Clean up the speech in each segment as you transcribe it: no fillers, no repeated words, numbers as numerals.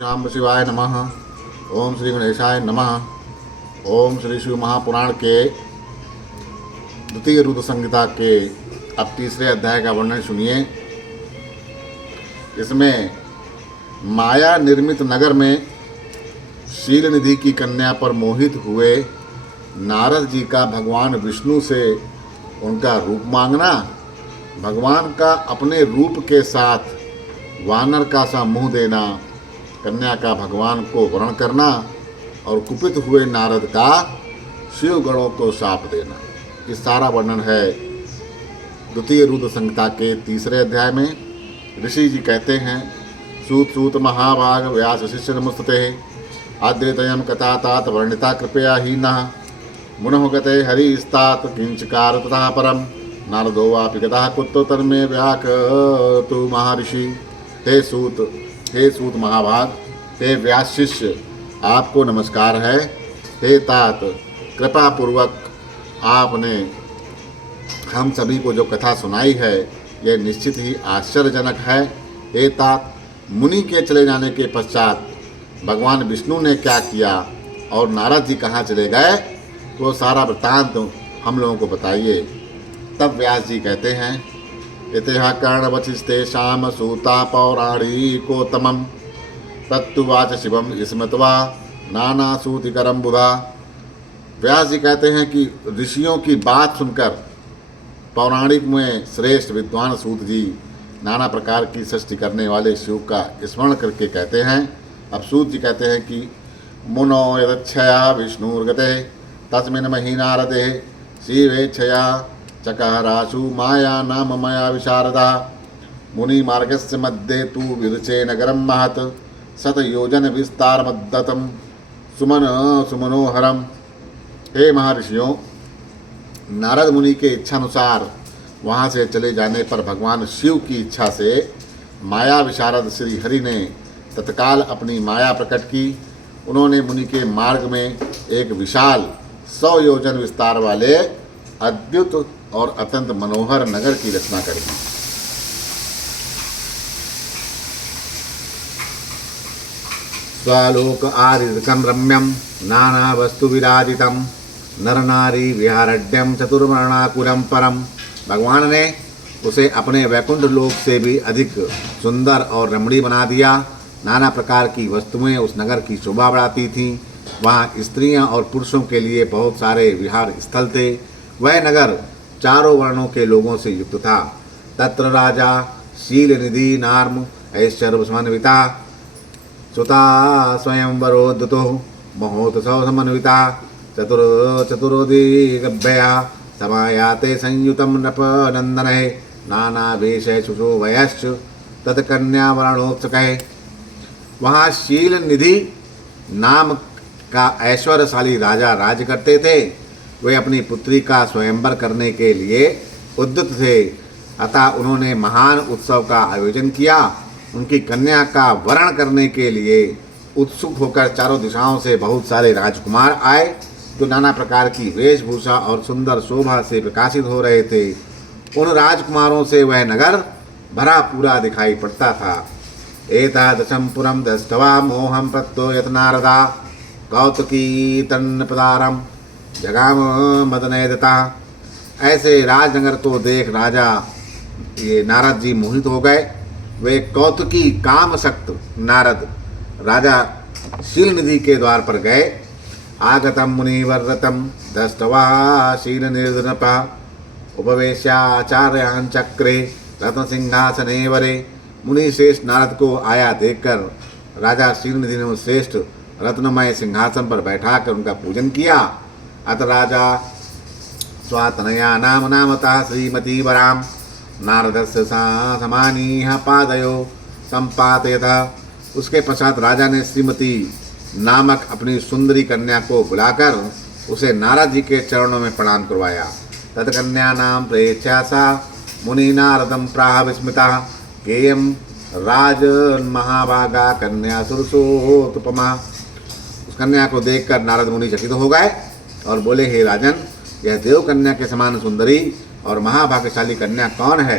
श्याम शिवाय नमः। ओम श्री गणेशाय नमः। ओम श्री शिव महापुराण के द्वितीय रुद्र संहिता के अब तीसरे अध्याय का वर्णन सुनिए। इसमें माया निर्मित नगर में शील निधि की कन्या पर मोहित हुए नारद जी का भगवान विष्णु से उनका रूप मांगना, भगवान का अपने रूप के साथ वानर का सा मुँह देना, कन्या का भगवान को वरण करना और कुपित हुए नारद का शिव गणों को शाप देना, इस सारा वर्णन है द्वितीय रुद्र संहिता के तीसरे अध्याय में। ऋषि जी कहते हैं, सूत सूत महाभाग व्यास शिष्य नमस्ते आद्रितयम कथा तात वर्णिता कृपया ही न मुनः गते हरिस्तात किंचकार तथा परम नारदो वापि गतः कुत्तोत्तर में व्याक तु महर्षि। हे सूत महाभाग, हे व्यास शिष्य, आपको नमस्कार है। हे तात, कृपा पूर्वक आपने हम सभी को जो कथा सुनाई है यह निश्चित ही आश्चर्यजनक है। हे तात, मुनि के चले जाने के पश्चात भगवान विष्णु ने क्या किया और नारद जी कहाँ चले गए, वो सारा वृत्तांत हम लोगों को बताइए। तब व्यास जी कहते हैं, इतिहा कर्णवचिस्ते श्याम सूता पौराणिकोत्तमं तत्तुवाच शिवम स्मृत्वा नाना सूतिकरम बुधा। व्यास जी कहते हैं कि ऋषियों की बात सुनकर पौराणिक में श्रेष्ठ विद्वान सूत जी नाना प्रकार की सृष्टि करने वाले शिव का स्मरण करके कहते हैं। अब सूत जी कहते हैं कि मुनो यदच्छया विष्णुर्गते तस्मिन् मही नारदे शिवेच्छया चकाराशु माया नाम मया विशारदा मुनि मार्गस्य मध्ये तु विरुचे नगरम महत शतयोजन विस्तार मद्दतम सुमनोहरम। हे महर्षियों, नारद मुनि के इच्छानुसार वहाँ से चले जाने पर भगवान शिव की इच्छा से माया विशारद श्री हरि ने तत्काल अपनी माया प्रकट की। उन्होंने मुनि के मार्ग में एक विशाल 100 योजन विस्तार वाले अद्भुत और अत्यंत मनोहर नगर की रचना करी। स्वालोक आरिदकं रम्यं नाना वस्तु विराजितं नर नारी विहारड्यम चतुर्वर्णाकुरम परम। भगवान ने उसे अपने वैकुंठ लोक से भी अधिक सुंदर और रमणीय बना दिया। नाना प्रकार की वस्तुएं उस नगर की शोभा बढ़ाती थीं। वहाँ स्त्रियां और पुरुषों के लिए बहुत सारे विहार स्थल थे। वह नगर चारों वर्णों के लोगों से युक्त था। तत्र राजा शील निधि नार्म ऐश्वर्य समन्विता सुता स्वयंवरोद्धतो महोत्सव समन्विता चतुरोदिगभ्यया समायाते संयुतम नृपनंदन नाना वेश सुशोभयश्च तत्कन्या वर्णोत्सक। वहाँ शील निधि नाम का ऐश्वर्यशाली राजा राज करते थे। वे अपनी पुत्री का स्वयंवर करने के लिए उद्यत थे, अतः उन्होंने महान उत्सव का आयोजन किया। उनकी कन्या का वरण करने के लिए उत्सुक होकर चारों दिशाओं से बहुत सारे राजकुमार आए, जो नाना प्रकार की वेशभूषा और सुंदर शोभा से प्रकाशित हो रहे थे। उन राजकुमारों से वह नगर भरा पूरा दिखाई पड़ता था। एतादृशं पुरं दृष्ट्वा मोहं प्रत्यो यत नारदा कौतुकी तन्नपदारम जगाम मदनयदता। ऐसे राजनगर को देख राजा ये नारद जी मोहित हो गए। वे कौतुकी कामशक्त नारद राजा शील निधि के द्वार पर गए। आगतम मुनिवर्रतम दृष्ट्वा शील निर्धनप उपवेश्याचार्यान् चक्रे रत्न सिंहासने वरे। मुनि श्रेष्ठ नारद को आया देखकर राजा शील निधि ने श्रेष्ठ रत्नमय सिंहासन पर बैठाकर उनका पूजन किया। अत राजा स्वातनया नाम नामतः श्रीमती वराम नारदस्य समानीह पादयो संपातयतः। उसके पश्चात राजा ने श्रीमती नामक अपनी सुंदरी कन्या को बुलाकर उसे नारद जी के चरणों में प्रणाम करवाया। तत्कन्या नाम प्रेक्षा सा मुनि नारदम प्राह विस्मिता केयम राज महाभागा कन्या सुरसोत्पमा। उस कन्या को देखकर नारद मुनि चकित हो गए और बोले, हे राजन, यह देव कन्या के समान सुंदरी और महाभाग्यशाली कन्या कौन है?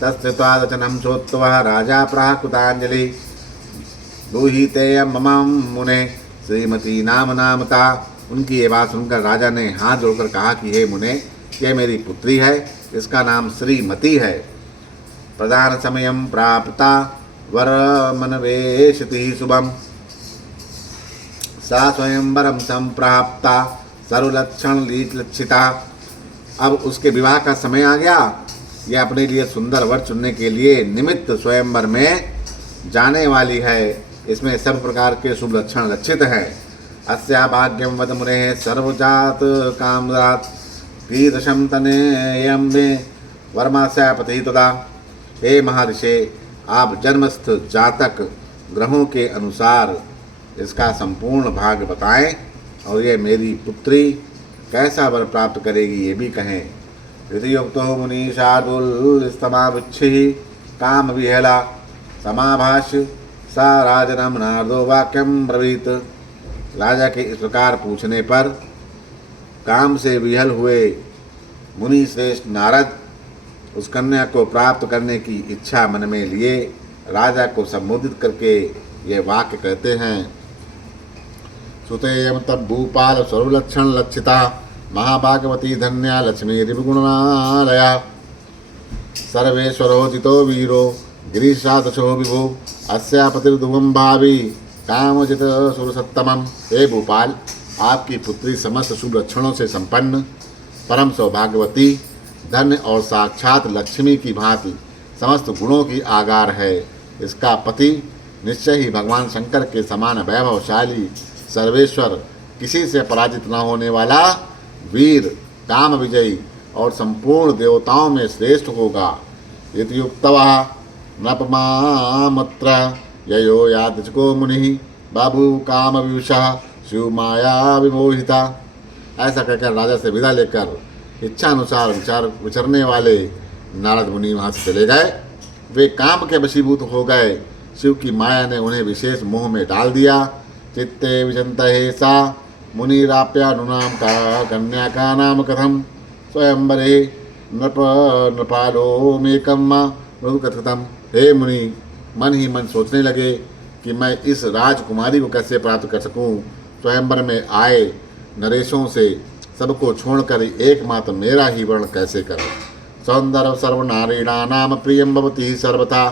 तत्वादचनम श्रोत्वा राजा प्राह कृतांजलि। दूहिते ममाम मुने श्रीमती नाम नामता। उनकी ये बात सुनकर राजा ने हाथ जोड़कर कहा कि हे मुने, यह मेरी पुत्री है, इसका नाम श्रीमती है। प्रधान समयम प्राप्ता वरमन्वेषति शुभम सा स्वयंवरम संप्राप्ता सर्वलक्षण लक्षिता। अब उसके विवाह का समय आ गया। यह अपने लिए सुंदर वर चुनने के लिए निमित्त स्वयंवर में जाने वाली है। इसमें सब प्रकार के शुभ लक्षण लक्षित हैं। अस्या भाग्यम वद मुने सर्वजात कामरात कीदृशम तनेयम में वर्मास्या पति तदा। हे महर्षि, आप जन्मस्थ जातक ग्रहों के अनुसार इसका संपूर्ण भाग बताएं और ये मेरी पुत्री कैसा वर प्राप्त करेगी ये भी कहें। यदि युक्तो मुनि शार्दुल स्तमावुच्छि काम विहला समाभाष्य सा राजनम नारदो वाक्यम ब्रवीत। राजा के इस प्रकार पूछने पर काम से विहल हुए मुनि श्रेष्ठ नारद उस कन्या को प्राप्त करने की इच्छा मन में लिए राजा को संबोधित करके ये वाक्य कहते हैं। सुतेयम तब भूपाल सर्वलक्षण लक्षिता महाभागवती धन्या लक्ष्मी रिपुगुणालया सर्वेश्वरो जितो वीरो गिरीशादशो विभु अस्या पतिर्धुवम भावी कामजित सुरसत्तमम। हे भूपाल, आपकी पुत्री समस्त शुभ लक्षणों से संपन्न, परम सौभाग्यवती, धन्य और साक्षात लक्ष्मी की भांति समस्त गुणों की आगार है। इसका पति निश्चय ही भगवान शंकर के समान वैभवशाली सर्वेश्वर, किसी से पराजित न होने वाला वीर, काम विजयी और संपूर्ण देवताओं में श्रेष्ठ होगा। इति युक्तवा नपमामत्र ययो यादृचको मुनि बाबू काम विवशः शिव माया विमोहिता। ऐसा कहकर राजा से विदा लेकर इच्छानुसार विचरने वाले नारद मुनि वहाँ से चले गए। वे काम के वशीभूत हो गए। शिव की माया ने उन्हें विशेष मोह में डाल दिया। चित्ते विचंतहे सा मुनिराप्यानुनाम का कन्या का नाम कथम स्वयंवरे नृपालो मेकम मृदुकथितम। हे मुनि, मन ही मन सोचने लगे कि मैं इस राजकुमारी को कैसे प्राप्त कर सकूं। स्वयंवर में आए नरेशों से सबको छोड़कर एकमात्र मेरा ही वर्ण कैसे करूं। सौंदर्य सर्वनारीणा नाम प्रियम भवती सर्वथा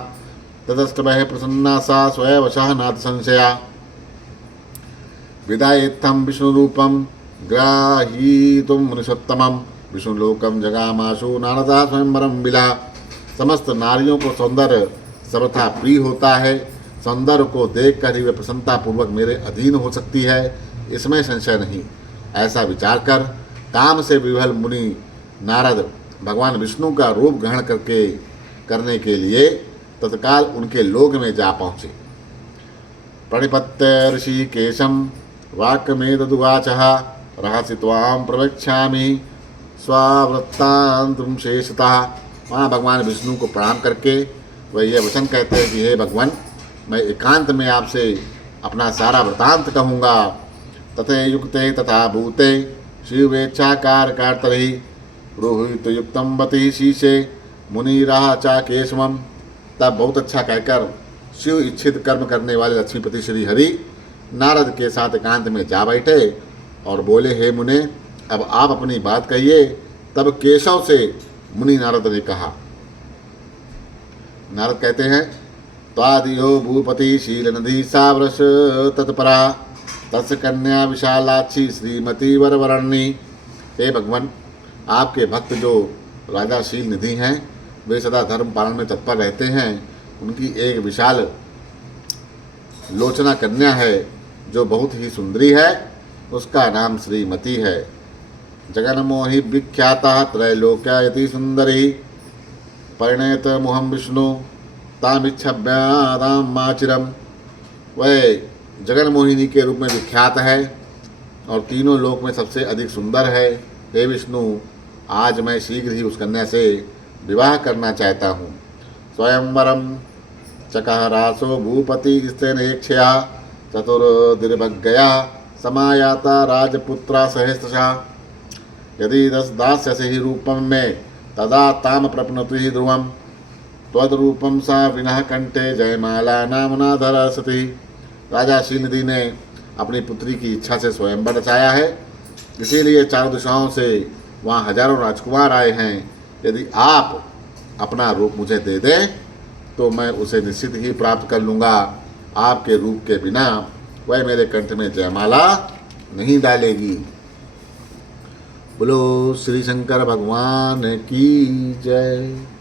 तदष्टभय प्रसन्ना सा स्वयवशः नाथ संशया। विदायेत्थम विष्णुरूपम ग्राहीतुम मुनिषोत्तमम विष्णुलोकम जगामाशु नारदा स्वयंवरम बिला। समस्त नारियों को सौंदर्य सर्वथा प्रिय होता है। सौंदर्य को देखकर ही वे प्रसन्नता पूर्वक मेरे अधीन हो सकती है, इसमें संशय नहीं। ऐसा विचार कर काम से विवल मुनि नारद भगवान विष्णु का रूप ग्रहण करने के लिए तत्काल उनके लोक में जा पहुँचे। प्रणिपत्य ऋषिकेशम वाक्यमेतदुवाचः रहसि त्वां प्रवक्ष्यामि स्वावृत्तान्तं शेषतः। वहाँ भगवान विष्णु को प्रणाम करके वह यह वचन कहते हैं कि हे भगवान, मैं एकांत में आपसे अपना सारा वृतांत कहूँगा। तथे युक्ते तथा भूते शिवेच्छाकार कार्तरि रोहित युक्तम बति शीशे मुनिराह चा केशवम। तब बहुत अच्छा कहकर शिव इच्छित कर्म करने वाले लक्ष्मीपति श्री हरि नारद के साथ एकांत में जा बैठे और बोले, हे मुने, अब आप अपनी बात कहिए। तब केशव से मुनि नारद ने कहा। नारद कहते हैं, त्वादियो भूपति शील नदी सावरस तत्परा तस् कन्या विशालाक्षी श्रीमती वरवरणी। हे भगवान, आपके भक्त जो राजा शील निधि हैं, वे सदा धर्म पालन में तत्पर रहते हैं। उनकी एक विशाल लोचना कन्या है जो बहुत ही सुंदरी है, उसका नाम श्रीमती है। जगन्मोहि विख्याता त्रैलोक्यायति सुंदरी परिणयत मुहम विष्णु तामिच्छभ्यादाम माचिरम। वह जगन्मोहिनी के रूप में विख्यात है और तीनों लोक में सबसे अधिक सुंदर है। हे विष्णु, आज मैं शीघ्र ही उस कन्या से विवाह करना चाहता हूँ। स्वयंवरम चकह रासो भूपति स्तेनेक्षया चतुर्दिर्भगया समायाता राजपुत्रा सहस्रशः। यदि दास्यसे ही रूपम में तदा ताम प्रपनतु ही ध्रुवम त्वद्रूपम सा विनः कंठे जयमाला नामना धरसति। राजा शीलनिधि ने अपनी पुत्री की इच्छा से स्वयंवर रचाया है, इसीलिए चारों दिशाओं से वहाँ हजारों राजकुमार आए हैं। यदि आप अपना रूप मुझे दे दें तो मैं उसे निश्चित ही प्राप्त कर लूँगा। आपके रूप के बिना वह मेरे कंठ में जयमाला नहीं डालेगी। बोलो श्री शंकर भगवान की जय।